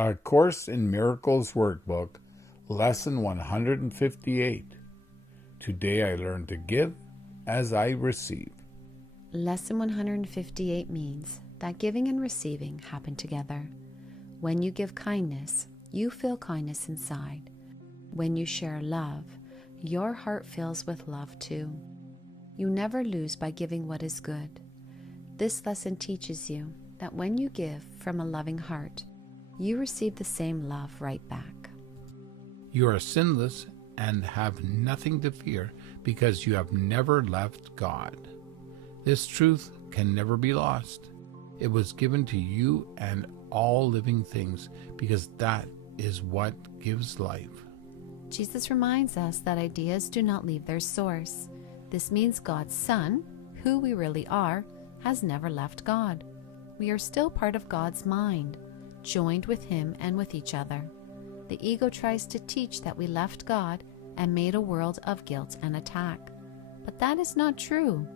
A Course in Miracles Workbook, Lesson 158. Today I learned to give as I receive. Lesson 158 means that giving and receiving happen together. When you give kindness, you feel kindness inside. When you share love, your heart fills with love too. You never lose by giving what is good. This lesson teaches you that when you give from a loving heart, you receive the same love right back. You are sinless and have nothing to fear because you have never left God. This truth can never be lost. It was given to you and all living things because that is what gives life. Jesus reminds us that ideas do not leave their source. This means God's Son, who we really are, has never left God. We are still part of God's mind, joined with Him and with each other. The ego tries to teach that we left God and made a world of guilt and attack. But that is not true.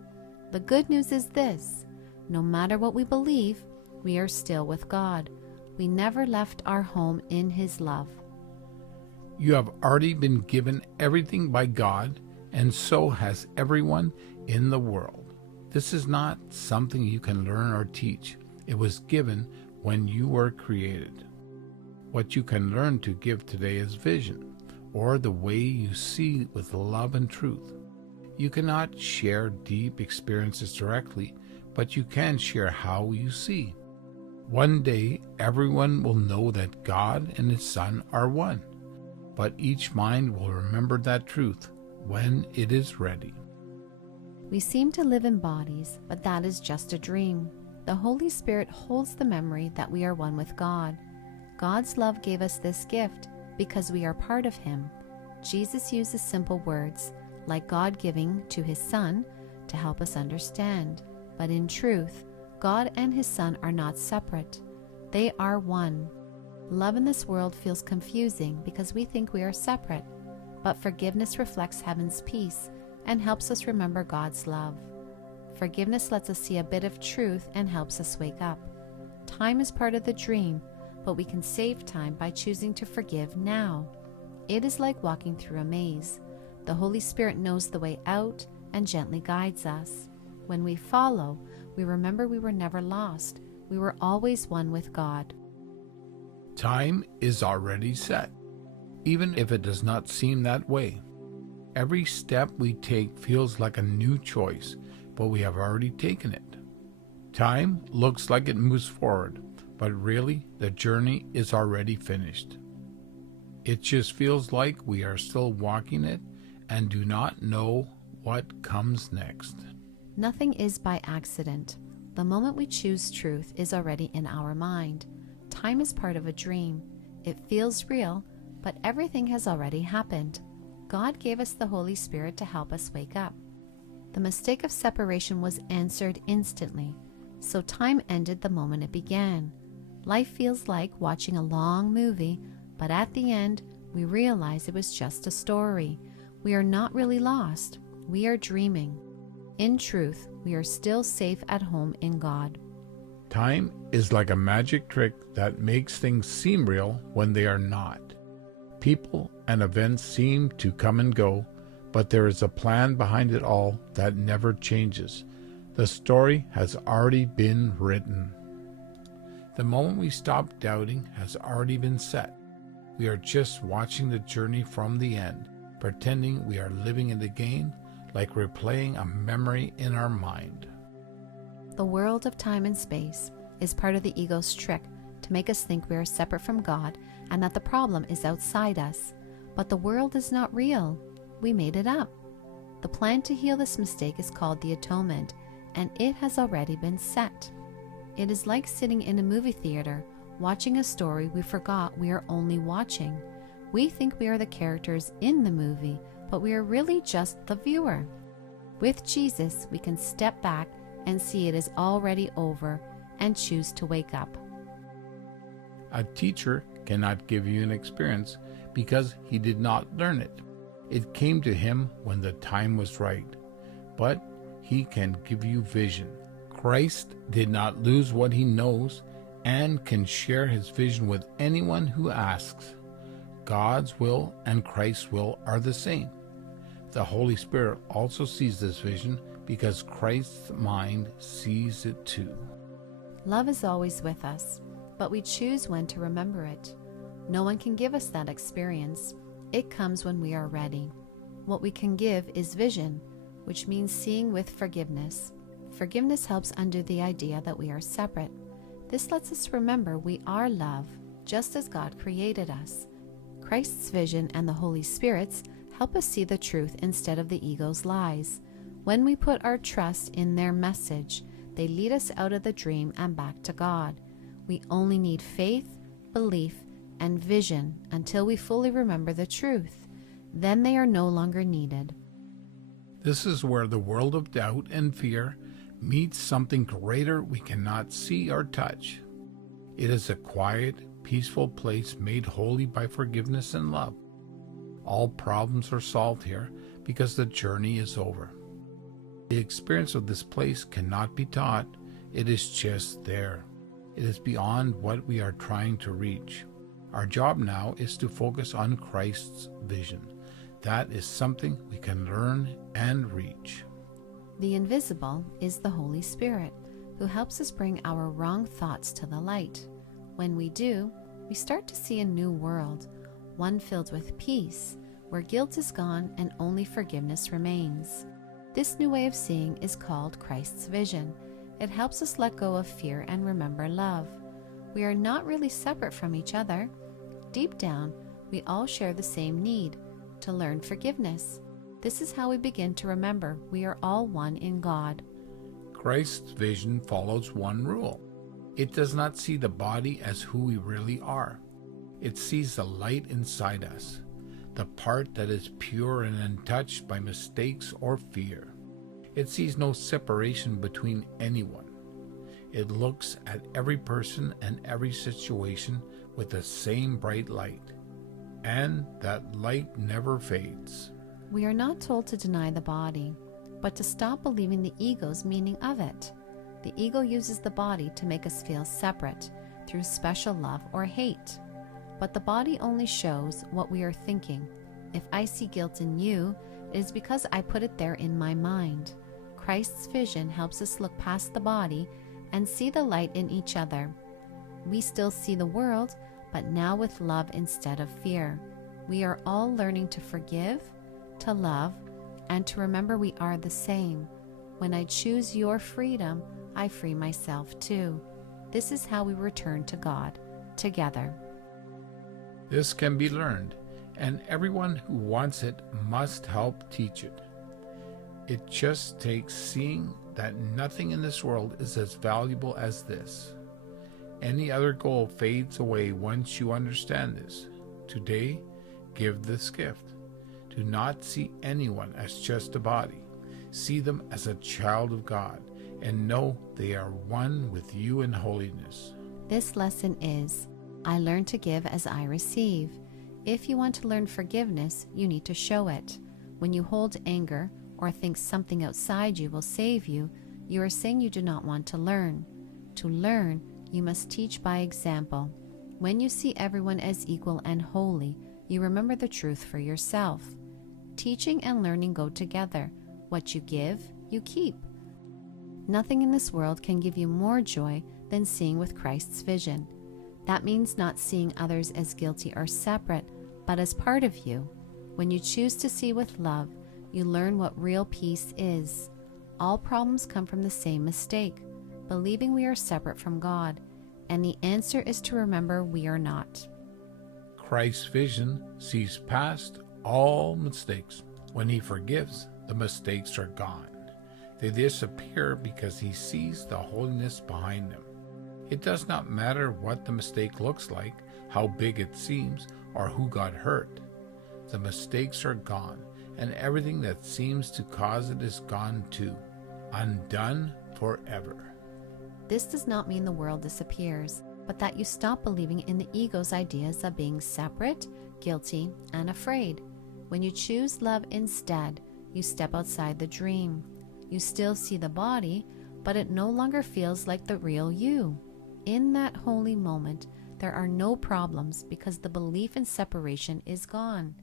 The good news is this: no matter what we believe, we are still with God. We never left our home in His love. You have already been given everything by God, and so has everyone in the world. This is not something you can learn or teach. It was given when you were created. What you can learn to give today is vision, or the way you see with love and truth. You cannot share deep experiences directly, but you can share how you see. One day, everyone will know that God and His Son are one, but each mind will remember that truth when it is ready. We seem to live in bodies, but that is just a dream. The Holy Spirit holds the memory that we are one with God. God's love gave us this gift because we are part of Him. Jesus uses simple words, like God giving to His Son, to help us understand. But in truth, God and His Son are not separate. They are one. Love in this world feels confusing because we think we are separate, but forgiveness reflects heaven's peace and helps us remember God's love. Forgiveness lets us see a bit of truth and helps us wake up. Time is part of the dream, but we can save time by choosing to forgive now. It is like walking through a maze. The Holy Spirit knows the way out and gently guides us. When we follow, we remember we were never lost. We were always one with God. Time is already set, even if it does not seem that way. Every step we take feels like a new choice, but we have already taken it. Time looks like it moves forward, but really the journey is already finished. It just feels like we are still walking it and do not know what comes next. Nothing is by accident. The moment we choose truth is already in our mind. Time is part of a dream. It feels real, but everything has already happened. God gave us the Holy Spirit to help us wake up. The mistake of separation was answered instantly, so time ended the moment it began. Life feels like watching a long movie, but at the end, we realize it was just a story. We are not really lost. We are dreaming. In truth, we are still safe at home in God. Time is like a magic trick that makes things seem real when they are not. People and events seem to come and go, but there is a plan behind it all that never changes. The story has already been written. The moment we stop doubting has already been set. We are just watching the journey from the end, pretending we are living it again, like replaying a memory in our mind. The world of time and space is part of the ego's trick to make us think we are separate from God and that the problem is outside us. But the world is not real. We made it up. The plan to heal this mistake is called the atonement, and it has already been set. It is like sitting in a movie theater, watching a story we forgot we are only watching. We think we are the characters in the movie, but we are really just the viewer. With Jesus, we can step back and see it is already over and choose to wake up. A teacher cannot give you an experience because he did not learn it. It came to him when the time was right, but he can give you vision. Christ did not lose what he knows, and can share his vision with anyone who asks. God's will and Christ's will are the same. The Holy Spirit also sees this vision because Christ's mind sees it too. Love is always with us, but we choose when to remember it. No one can give us that experience. It comes when we are ready. What we can give is vision, which means seeing with forgiveness. Forgiveness helps undo the idea that we are separate. This lets us remember we are love, just as God created us. Christ's vision and the Holy Spirit's help us see the truth instead of the ego's lies. When we put our trust in their message, they lead us out of the dream and back to God. We only need faith, belief, and vision until we fully remember the truth. Then they are no longer needed. This is where the world of doubt and fear meets something greater we cannot see or touch. It is a quiet, peaceful place made holy by forgiveness and love. All problems are solved here because the journey is over. The experience of this place cannot be taught. It is just there. It is beyond what we are trying to reach. Our job now is to focus on Christ's vision. That is something we can learn and reach. The invisible is the Holy Spirit, who helps us bring our wrong thoughts to the light. When we do, we start to see a new world, one filled with peace, where guilt is gone and only forgiveness remains. This new way of seeing is called Christ's vision. It helps us let go of fear and remember love. We are not really separate from each other. Deep down, we all share the same need, to learn forgiveness. This is how we begin to remember we are all one in God. Christ's vision follows one rule. It does not see the body as who we really are. It sees the light inside us, the part that is pure and untouched by mistakes or fear. It sees no separation between anyone. It looks at every person and every situation with the same bright light, and that light never fades. We are not told to deny the body, but to stop believing the ego's meaning of it. The ego uses the body to make us feel separate through special love or hate. But the body only shows what we are thinking. If I see guilt in you, it is because I put it there in my mind. Christ's vision helps us look past the body and see the light in each other. We still see the world, but now with love instead of fear. We are all learning to forgive, to love, and to remember we are the same. When I choose your freedom, I free myself too. This is how we return to God, together. This can be learned, and everyone who wants it must help teach it. It just takes seeing that nothing in this world is as valuable as this. Any other goal fades away once you understand this. Today, give this gift. Do not see anyone as just a body. See them as a child of God, and know they are one with you in holiness. This lesson is, I learn to give as I receive. If you want to learn forgiveness, you need to show it. When you hold anger or think something outside you will save you, you are saying you do not want to learn. To learn, you must teach by example. When you see everyone as equal and holy, you remember the truth for yourself. Teaching and learning go together. What you give, you keep. Nothing in this world can give you more joy than seeing with Christ's vision. That means not seeing others as guilty or separate, but as part of you. When you choose to see with love, you learn what real peace is. All problems come from the same mistake, believing we are separate from God, and the answer is to remember we are not. Christ's vision sees past all mistakes. When he forgives, the mistakes are gone. They disappear because he sees the holiness behind them. It does not matter what the mistake looks like, how big it seems, or who got hurt. The mistakes are gone, and everything that seems to cause it is gone too, undone forever. This does not mean the world disappears, but that you stop believing in the ego's ideas of being separate, guilty, and afraid. When you choose love instead, you step outside the dream. You still see the body, but it no longer feels like the real you. In that holy moment, there are no problems because the belief in separation is gone.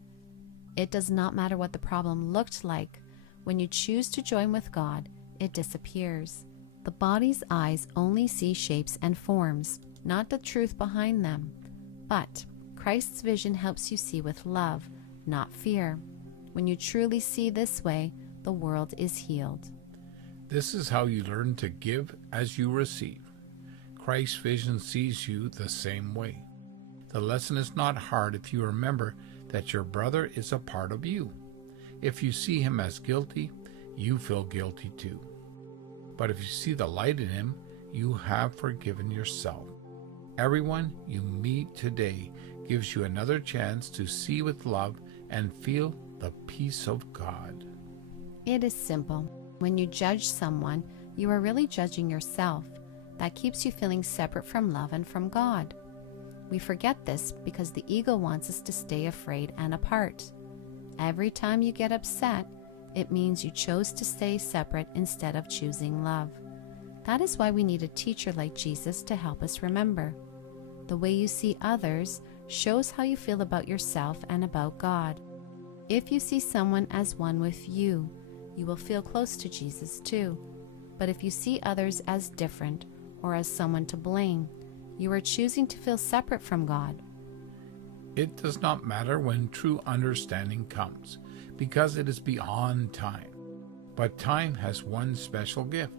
It does not matter what the problem looked like. When you choose to join with God, it disappears. The body's eyes only see shapes and forms, not the truth behind them. But Christ's vision helps you see with love, not fear. When you truly see this way, the world is healed. This is how you learn to give as you receive. Christ's vision sees you the same way. The lesson is not hard if you remember that your brother is a part of you. If you see him as guilty, you feel guilty too. But if you see the light in him, you have forgiven yourself. Everyone you meet today gives you another chance to see with love and feel the peace of God. It is simple. When you judge someone, you are really judging yourself. That keeps you feeling separate from love and from God. We forget this because the ego wants us to stay afraid and apart. Every time you get upset, it means you chose to stay separate instead of choosing love. That is why we need a teacher like Jesus to help us remember. The way you see others shows how you feel about yourself and about God. If you see someone as one with you, you will feel close to Jesus too. But if you see others as different or as someone to blame, you are choosing to feel separate from God. It does not matter when true understanding comes, because it is beyond time. But time has one special gift.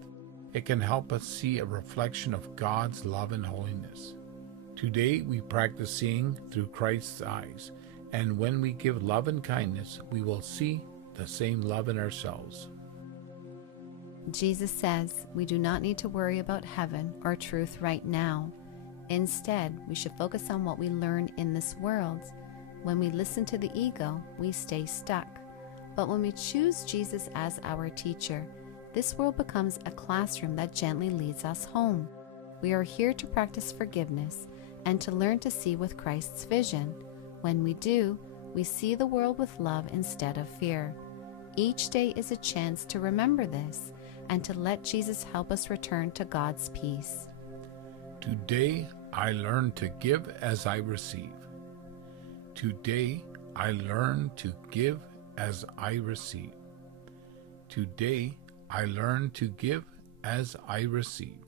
It can help us see a reflection of God's love and holiness. Today we practice seeing through Christ's eyes, and when we give love and kindness, we will see the same love in ourselves. Jesus says we do not need to worry about heaven or truth right now. Instead, we should focus on what we learn in this world. When we listen to the ego, we stay stuck. But when we choose Jesus as our teacher, this world becomes a classroom that gently leads us home. We are here to practice forgiveness and to learn to see with Christ's vision. When we do, we see the world with love instead of fear. Each day is a chance to remember this and to let Jesus help us return to God's peace. Today I learn to give as I receive. Today I learn to give as I receive. Today I learn to give as I receive.